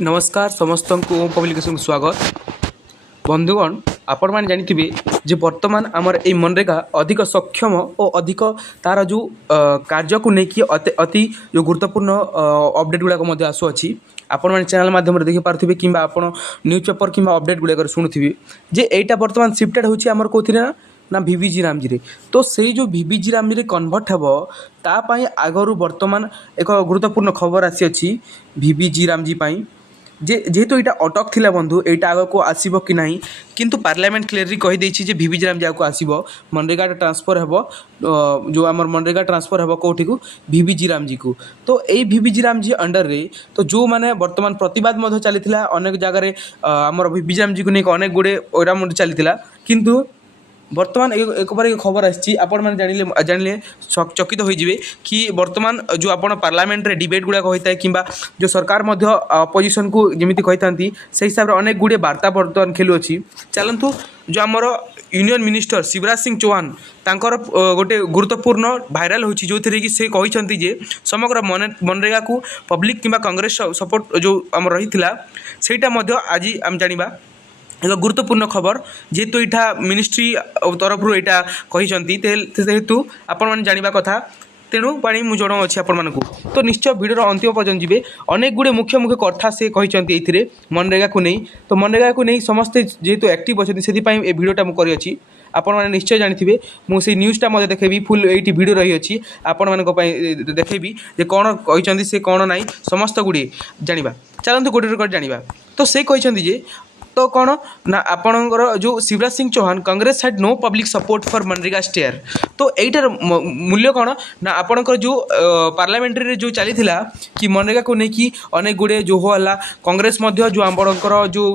नमस्कार समस्त को ओम पब्लिकेशन स्वागत बंधुगण आपण मैंने जानी जे वर्तमान आमर ए मनरेगा अधिक सक्षम और अधिक तार जो कार्य को लेकिन अति जो गुरुत्वपूर्ण अपडेट गुड़ाक आसुच्छी आपण मैंने चैनल माध्यम देखि पारे कि आप न्यूज पेपर कि अपडेट गुड़ाक शुणुवे जे यहाँ बर्तमान शिफ्टेड होची आमर कौन ना VVG रामजी रे तो से जो VVG रामजी रे कन्वर्ट हे तापाई आगरू वर्तमान एक गुरुत्वपूर्ण खबर आसी अच्छी VVG रामजी पाई जेहेतु यहाँ अटक थिला बंधु यहाँ आग को आसब कि ना किंतु पार्लियामेंट क्लियरली कहीदे VVG रामजी आगे आसब मनरेगा ट्रांसफर हे जो आम मनरेगा ट्रांसफर हे कौटी को VVG रामजी को तो यही VVG रामजी अंडर रे तो जो मैंने वर्तमान प्रतिवाद चली अनेक जगह आम VVG रामजी को लेकिन अनेक गुड़े ओराम चली किंतु वर्तमान एक बार खबर आसी आपण मैंने जानिले चकित हो कि वर्तमान जो आप पार्लियामेंट रे डिबेट गुड़ाक होता है कि जो सरकार अपोजिशन को जमी कही था से हिसाब से अनेक गुड़े वार्ता बर्तमान खेलुअछि चलतु जो आमर यूनियन मिनिस्टर शिवराज सिंह चौहान तांकर गोटे गुरुत्वपूर्ण भाइराल होछि जो थी कि से कहते जे समग्र मनरेगा को पब्लिक कि कांग्रेस सपोर्ट जो आम रही सेटा आज आम जानिबा एक गुरुत्वपूर्ण खबर जेहेतु यहाँ मिनिस्ट्री तरफ यहाँ कहते हेतु आपण मैंने जानवा कथा तेणु पानी मुझे जन अच्छी आपण तो निश्चय भिडर अंतिम पर्यटन जी अनेक गुड़े मुख्य मुख्य कथा से कहते मनरेगा को नहीं तो मनरेगा को नहीं समस्ते जेहेतु एक्टिव अच्छे से भिडटा मुझे आपण मैंने निश्चय जानी मुझे न्यूज़टा मत देखेबी फुल ये भिड रही अच्छी आपण मान देखेबी जे कौन कहते से कौन ना समस्त गुड़े जाना चलते गोटे जाना तो से कहते जे तो कौन ना आपणकर जो Shivraj Singh Chouhan Congress had no public support for मनरेगा स्टेयर तो यहीटार मूल्य कौन ना आपणकर जो पार्लियामेंट्री जो चली कि मनरेगा को लेकिन अनेक गुड़े जो होला कांग्रेस जो आपणकर जो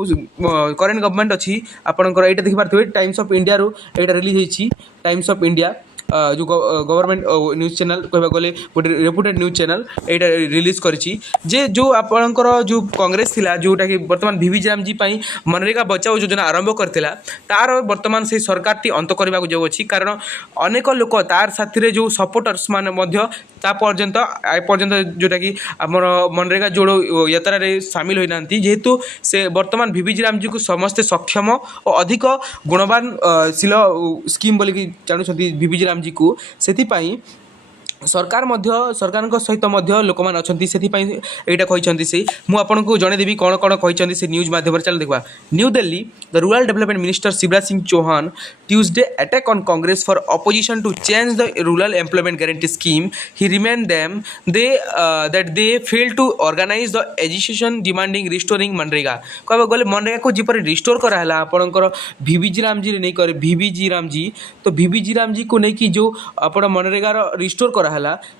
करेन्ट गवर्नमेंट अच्छी आपणकर यहाँ देखिपारे टाइम्स ऑफ इंडिया रू यहाँ रिलीज होती टाइम्स ऑफ इंडिया जो गवर्नमेंट न्यूज चैनल कह गले गोटे रेपुटेड न्यूज चैनल यहाँ रिलीज करिछि जे जो आपणकर जो कांग्रेस थिला जोटा कि वर्तमान VVG रामजी पाई मनरेगा बचाओ योजना आरंभ करथिला तार वर्तमान से सरकार टी अंत करबा को जाउ अछि कारण अनेक लोक तार साथी जो सपोर्टर्स माने मध्य ता पर्यंत जोटा कि आमर मनरेगा जोड़ो यात्रा रे शामिल होई नांती जेहेतु से वर्तमान VVG रामजी को समस्ते सक्षम और अधिक गुणवान शील स्कीम बोली जानुछंती VVG रामजी को सेथिपाई सरकार सहित लोक मैंने अच्छा से यहाँ कहते से मुझे जनईदेवी कौन कौन कहते से न्यूज मध्यम चल देखा new Delhi the rural development minister Shivraj Singh Chouhan Tuesday attack on Congress for opposition to change the rural employment guarantee scheme he reminded them that they fail to organize the education demanding restoring मनरेगा कह गले मनरेगा को जिपर रिस्टोर कराला आपणकर VVG Ramji नहीं करे VVG Ramji तो VVG Ramji को लेकिन जो आप मनरेगार रिस्टोर करा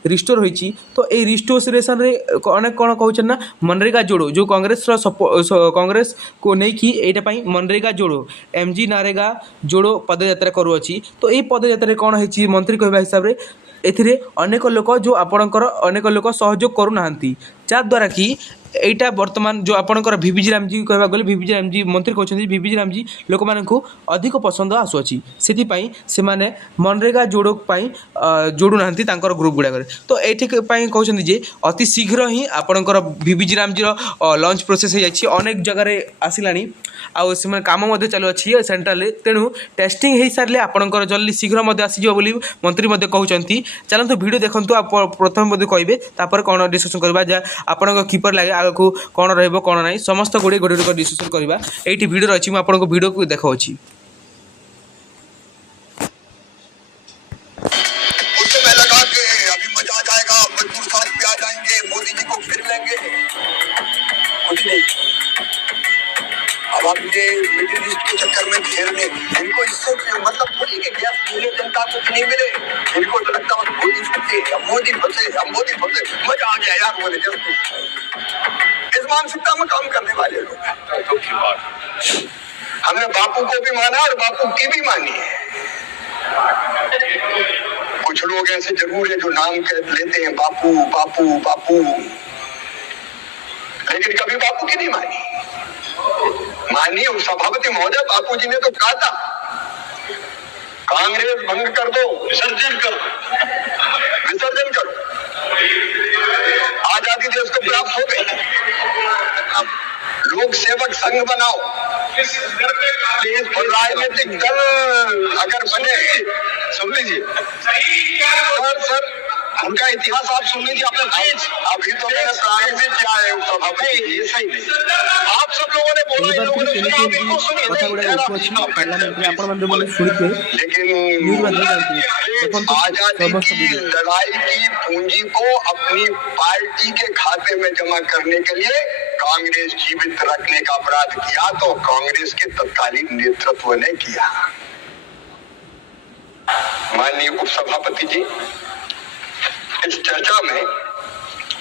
रिस्टोर होती तो ये रिस्टोरेशन रे अनेक कौन कहते ना मनरेगा जोड़ो जो कांग्रेस को लेकिन यहाँ मनरेगा जोड़ो MG नारेगा जोड़ो पदयात्रा करुच्ची तो ये पदयात्रा कौन है मंत्री कहवा हिसाब से एथिरे अनेक लोक जो आपणकर अनेक लोक सहयोग करूना जद्वारा कि एटा वर्तमान जो आपणकर VVG रामजी कहवा गले VVG रामजी मंत्री कहते VVG रामजी लोक मानू अधिक पसंद आसुच्छी से माने मनरेगा जोड़ो जोड़ूना ग्रुप गुड़ाक तो ये कहते जे अति शीघ्र ही आपणकर VVG रामजी लॉन्च प्रोसेस हो जाए अनेक जगह आसला आउ से कम चालू अच्छी सेंट्रल तेणु टेस्टिंग हो सारे आपणकर जल्दी शीघ्र आसीज बोली मंत्री कहते चलते वीडियो देखूँ प्रथम कहे तापर कौन डिस्कसन करवा जहाँ आपको किपर लगे आग को कौन रहा ना समस्त गुड़े गोटे डिस्कसन करवा ये वीडियो अच्छी मुझे वीडियो को देखा अब आप मुझे मिडिल ईस्ट के चक्कर में घेर ले इनको इससे मतलब बोलिए कि गैस मिले जनता को नहीं मिले इनको तो लगता है मोदी फंसे मजा आ गया यार बोले जब इस मानसिकता में काम करने वाले लोग हमने बापू को भी माना और बापू की भी मानी है कुछ लोग ऐसे जरूर है जो नाम लेते हैं बापू बापू बापू लेकिन कभी बापू की नहीं मानी उस सभापति महोदय बापू जी ने तो कहा था कांग्रेस भंग कर दो विसर्जन करो आजादी देश को प्राप्त हो गई लोक सेवक संघ बनाओ। राजनीतिक दल अगर बने, सुन लीजिए सर, उनका इतिहास आप सुन लीजिए। आपने अभी तो मैंने प्रारंभ भी किया है उस सभा में, ये सही नहीं। आप सब लोगों ने बोला, इन लोगों ने सुना, आप इनको सुनिए। लेकिन आजादी की लड़ाई की पूंजी को अपनी पार्टी के खाते में जमा करने के लिए कांग्रेस जीवित रखने का अपराध किया तो कांग्रेस के तत्कालीन नेतृत्व ने किया। माननीय उपसभापति जी, इस चर्चा में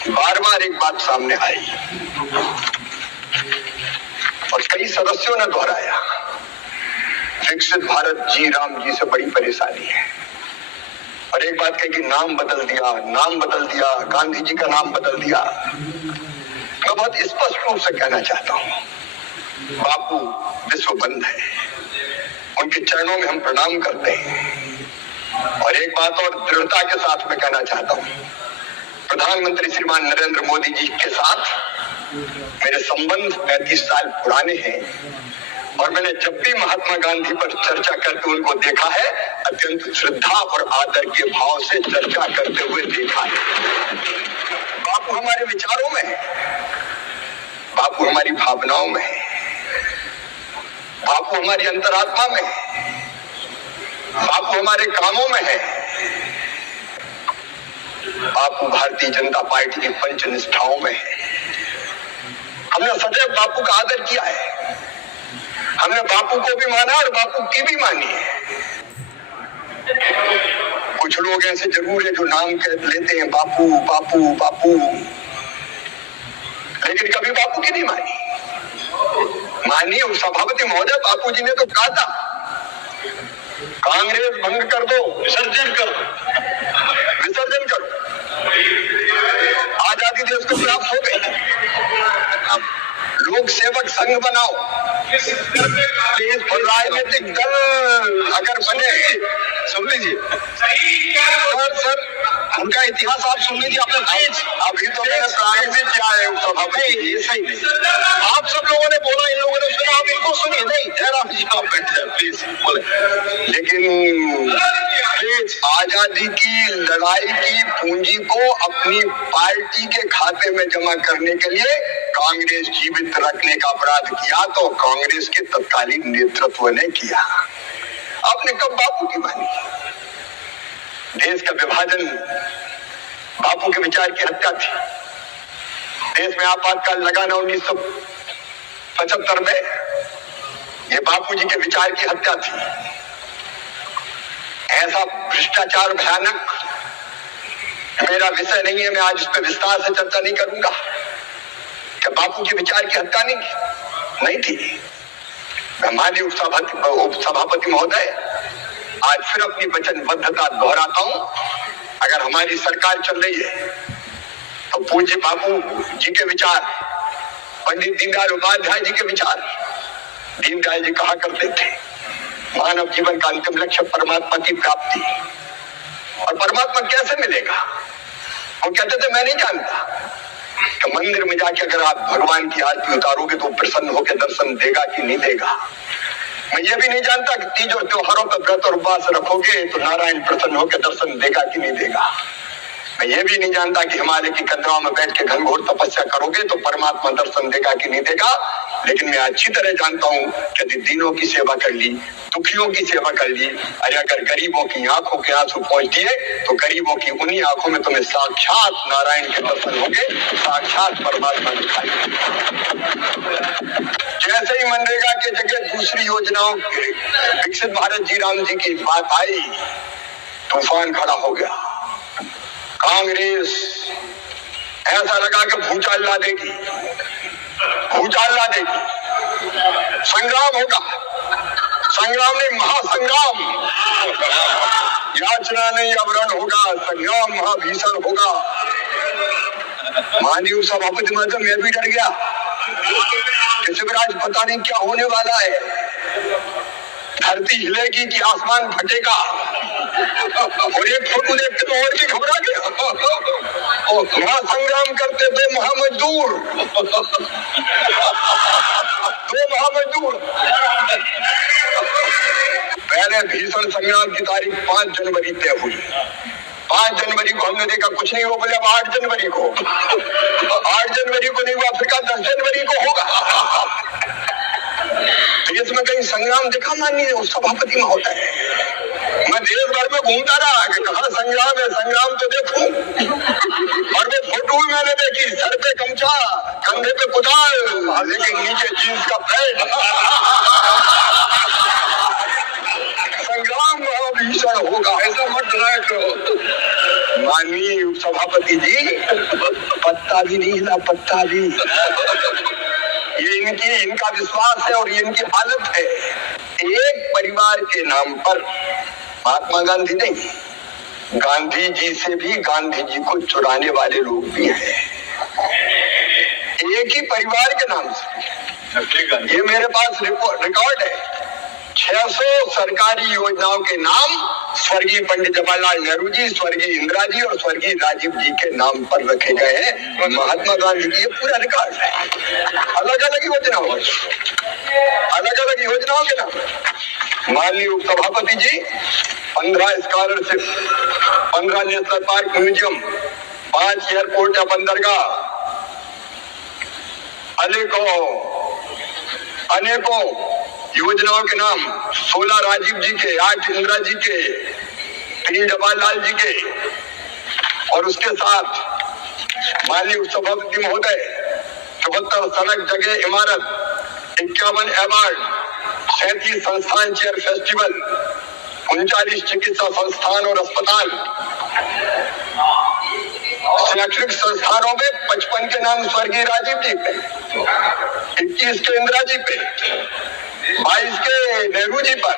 बार बार एक बात सामने आई और कई सदस्यों ने दोहराया, विकसित भारत जी राम जी से बड़ी परेशानी है। और एक बात कही कि नाम बदल दिया, गांधी जी का नाम बदल दिया। मैं बहुत स्पष्ट रूप से कहना चाहता हूँ, बापू विश्व बंद है, उनके चरणों में हम प्रणाम करते हैं। और एक बात और दृढ़ता के साथ मैं कहना चाहता हूँ, प्रधानमंत्री श्रीमान नरेंद्र मोदी जी के साथ मेरे संबंध 35 साल पुराने हैं और मैंने जब भी महात्मा गांधी पर चर्चा करते उनको देखा है, अत्यंत श्रद्धा और आदर के भाव से चर्चा करते हुए देखा है। बापू हमारे विचारों में है, बापू हमारी भावनाओं में है, बापू हमारी अंतरात्मा में है, बापू हमारे कामों में है। बापू भारतीय जनता पार्टी की पंच निष्ठाओं में है। हमने सदैव बापू का आदर किया है, हमने बापू को भी माना और बापू की भी मानी है। कुछ लोग ऐसे जरूर है जो नाम कह लेते हैं बापू बापू बापू, लेकिन कभी बापू की नहीं मानी। माननीय सभापति महोदय, बापू जी ने तो कहा था कांग्रेस भंग कर दो, विसर्जन कर दो, विसर्जन करो। आजादी देश को प्राप्त हो गई, लोक सेवक संघ बनाओ। राजनीतिक दल अगर बने, सुन लीजिए सर, उनका इतिहास आप सुन लीजिए। आपने अभी तो मैंने प्रारंभ भी किया है उस सभा में, ये सही नहीं। आप सब लोगों ने बोला, इन लोगों ने सुना, आप इनको सुनिए। नहीं, जयराम जी आप बैठ जाए प्लीज, बोले। लेकिन आजादी की लड़ाई की पूंजी को अपनी पार्टी के खाते में जमा करने के लिए कांग्रेस जीवित रखने का अपराध किया तो कांग्रेस के तत्कालीन नेतृत्व ने किया। आपने कब बापू की मानी? देश का विभाजन बापू के विचार की हत्या थी। देश में आपातकाल लगाना 1975 में, ये बापू जी के विचार की हत्या थी। ऐसा भ्रष्टाचार भयानक मेरा विषय नहीं है, मैं आज इस पर विस्तार से चर्चा नहीं करूंगा कि बापू के विचार की हत्या नहीं थी। मैं माननीय उपसभापति महोदय आज फिर अपनी वचनबद्धता दोहराता हूं, अगर हमारी सरकार चल रही है तो पूज्य बापू जी के विचार, पंडित दीनदयाल उपाध्याय जी के विचार। दीनदयाल जी कहा करते थे मानव जीवन का अंतिम लक्ष्य परमात्मा की प्राप्ति। और परमात्मा कैसे मिलेगा? वो कहते थे मैं नहीं जानता कि मंदिर में जाके अगर आप भगवान की आरती उतारोगे तो प्रसन्न होकर दर्शन देगा कि नहीं देगा। मैं ये भी नहीं जानता कि तीज और त्योहारों का व्रत और उपवास रखोगे तो नारायण प्रसन्न होकर दर्शन देगा कि नहीं देगा। मैं ये भी नहीं जानता कि हिमालय की कद्राओं में बैठ के घनघोर तपस्या करोगे तो परमात्मा दर्शन देगा कि नहीं देगा। लेकिन मैं अच्छी तरह जानता हूँ कि यदि दीनों की सेवा कर ली, दुखियों की सेवा कर ली, अरे अगर गरीबों की आंखों के आंसू पहुंच दिए तो गरीबों की उन्हीं आंखों में तुम्हें साक्षात नारायण के दर्शन होंगे, साक्षात परमात्मा दिखाई। जैसे ही मनरेगा के जगह दूसरी योजनाओं विकसित भारत जी राम जी की बात आई, तूफान खड़ा हो गया। कांग्रेस ऐसा लगा कि भूचाल ला देगी, भूचाल ला देगी। संग्राम होगा, संग्राम नहीं महासंग्राम, याचना नहीं अवरण होगा, संग्राम महाभीषण होगा। माननीय सभापति महोदय, मैं भी डर गया कि शिवराज पता नहीं क्या होने वाला है, धरती हिलेगी कि आसमान फटेगा। और एक फोटो देख के तो और भी घबरा गया वहां संग्राम करते दो महामजदूर, दो महामजदूर। पहले भीषण संग्राम की तारीख 5 जनवरी तय हुई। 5 जनवरी को हमने देखा कुछ नहीं हो, बोले अब 8 जनवरी को। 8 जनवरी को नहीं हुआ, फिर कहा 10 जनवरी को होगा। तो इसमें कहीं संग्राम दिखा माननीय सभापति महोदय? मैं देश भर में घूमता रहा कि कहाँ संग्राम है, संग्राम तो देखूं। और वो फोटो भी मैंने देखी, सर पे गमछा, कंधे पे कुदाल, लेकिन नीचे जींस का पैंट। संग्राम भीषण होगा, ऐसा मत डराया करो। माननीय सभापति जी, पत्ता भी नहीं हिला, पत्ता भी। ये इनका विश्वास है और ये इनकी हालत है। एक परिवार के नाम पर महात्मा गांधी नहीं, गांधी जी से भी गांधी जी को चुराने वाले लोग भी हैं। एक ही परिवार के नाम से ये मेरे पास रिकॉर्ड है। 600 सरकारी योजनाओं के नाम स्वर्गीय पंडित जवाहरलाल नेहरू जी, स्वर्गीय इंदिरा जी और स्वर्गीय राजीव जी के नाम पर रखे गए हैं। महात्मा गांधी की ये पूरा रिकॉर्ड है। अलग अलग योजनाओं, अलग अलग योजनाओं के नाम। माननीय उपसभापति जी, 15 scholarship, 15 national park museum, 5 airport या बंदरगाह, अनेकों योजनाओं के नाम, 16 राजीव जी के, 8 इंदिरा जी के, 3 जवाहरलाल जी के। और उसके साथ माननीय उपसभापति महोदय 74 सड़क जगह इमारत, 51 अवार्ड, 37 संस्थान चेयर फेस्टिवल, 39 चिकित्सा संस्थान और अस्पताल, शैक्षणिक संस्थानों में 55 के नाम स्वर्गीय राजीव जी पे, 21 के इंदिरा जी पे, 22 के नेहरू जी पर।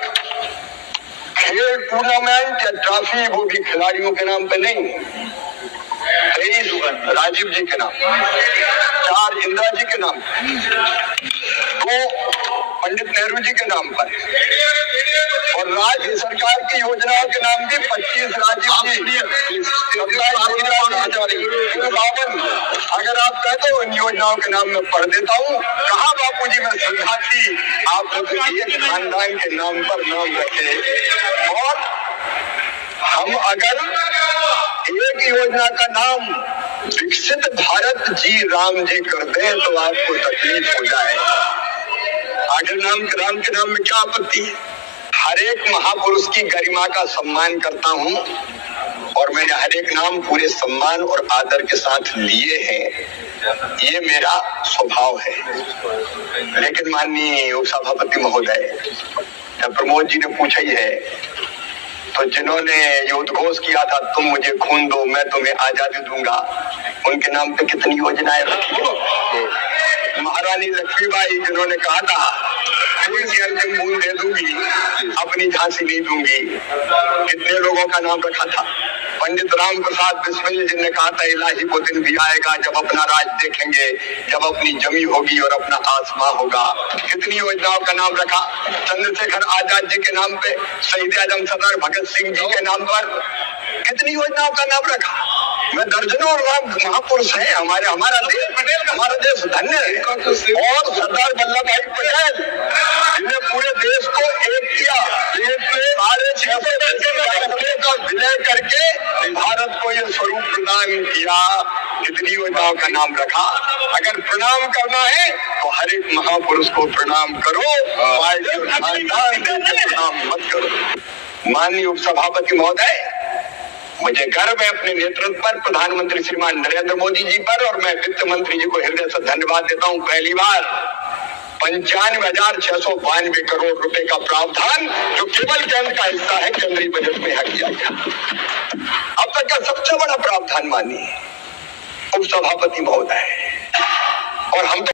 खेल टूर्नामेंट या ट्रॉफी वो भी खिलाड़ियों के नाम पे नहीं, 23 राजीव जी के नाम, 4 इंदिरा जी के नाम, 2 पंडित नेहरू जी के नाम पर। और राज्य सरकार की योजनाओं के नाम भी 25 राजीव जी, 57। अगर आप कहते हो इन योजनाओं के नाम में पढ़ देता हूँ। कहाँ बापूजी में श्रद्धा थी? आपने तो एक खानदान के नाम पर नाम रखे। और हम अगर एक योजना का नाम विकसित भारत जी राम जी कर दें तो आपको तकलीफ हो जाए। आखिर राम के नाम में क्या आपत्ति है? हर एक महापुरुष की गरिमा का सम्मान करता हूँ और मैंने हर एक नाम पूरे सम्मान और आदर के साथ लिए हैं। ये मेरा स्वभाव है। लेकिन माननीय उपसभापति महोदय, जब प्रमोद जी ने पूछा ही है, तो जिन्होंने ये उद्घोष किया था, तुम मुझे खून दो मैं तुम्हें आजादी दूंगा, उनके नाम पे कितनी योजनाएं रखी है। महारानी लक्ष्मीबाई जिन्होंने कहा था खून की अंतिम बूंद दे दूंगी, अपनी झांसी नहीं दूंगी, कितने लोगों का नाम रखा था। पंडित राम प्रसाद बिस्मिल जी ने कहा था इलाही वो दिन भी आएगा जब अपना राज देखेंगे, जब अपनी जमी होगी और अपना आसमां होगा। कितनी योजनाओं का नाम रखा। चंद्रशेखर आजाद जी के नाम पे, शहीद आजम सरदार भगत सिंह जी के नाम पर कितनी योजनाओं का नाम रखा। मैं दर्जनों महापुरुष हैं। हमारा देश धन्य है। और सरदार वल्लभ भाई पटेल जिन्हें पूरे देश को एक किया, 650 का विलय करके भारत को यह स्वरूप प्रदान किया। कितनी योजनाओं का नाम रखा। अगर प्रणाम करना है तो हर एक महापुरुष को प्रणाम करो, प्रणाम मत करो। माननीय उपसभापति महोदय, मुझे गर्व है अपने नेतृत्व पर, प्रधानमंत्री श्रीमान नरेंद्र मोदी जी पर, और मैं वित्त मंत्री जी को हृदय से धन्यवाद देता हूं। पहली बार 95,692 करोड़ रुपए का प्रावधान जो केवल केंद्र का हिस्सा है, केंद्रीय बजट में यहाँ किया गया। अब तक का सबसे बड़ा प्रावधान मानिए उपसभापति महोदय। और हम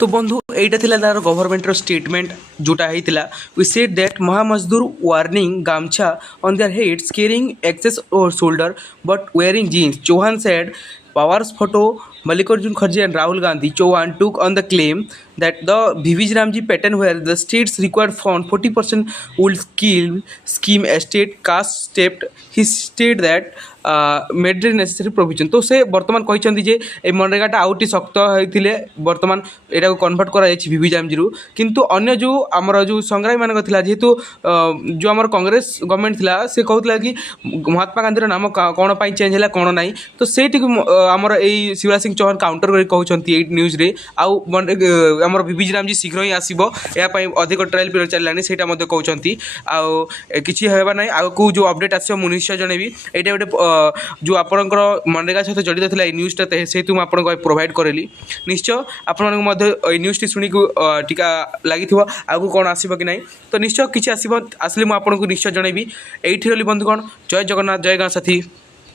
तो बंधु एटा थिला तार गवर्नमेंट स्टेटमेंट जोटा हेतिला। वी सेड दैट महामजदूर warning gamcha on their heads carrying axes over shoulder but wearing jeans. Chauhan said Power's photo, Mallikarjun Kharge and Rahul Gandhi Chauhan took on the claim that the VV Ramji pattern where the states required fund 40% would kill scheme estate caste stepped he stated that made necessary provision तो से वर्तमान कहते जे ए मनरेगाटा outie शक्त होते वर्तमान यहाँ convert कर विभि रामजी किंतु अन्य जो आमर जो संग्रामी मान जेहेतु जो आम कांग्रेस गवर्नमेंट थिला से कहूला कि महात्मा गांधी नाम कौन पाई चेंज है कौन ना तो से आमर यही शिवराज सिंह चौहान काउंटर कर कहते न्यूज रे आमर विभि रामजी शीघ्र ही आसो यापाई अधिक ट्रायल पीरियड चललानी से कहते आउ किसी हेबा ना आगू जो अपडेट आसो मुझे निश्चय जनइबी यहाँ गोटे जो आपंकर मनरेगा सहित जड़ित था न्यूज़टा से आपको प्रोवाइड करेली निश्चय आपण न्यूज़ टी शुणी टीका लगी आगू कौन आसो कि ना तो निश्चय किसी आसले मुझे निश्चय जनइबी ये बंधुगण जय जगन्नाथ जय गाँ साथी।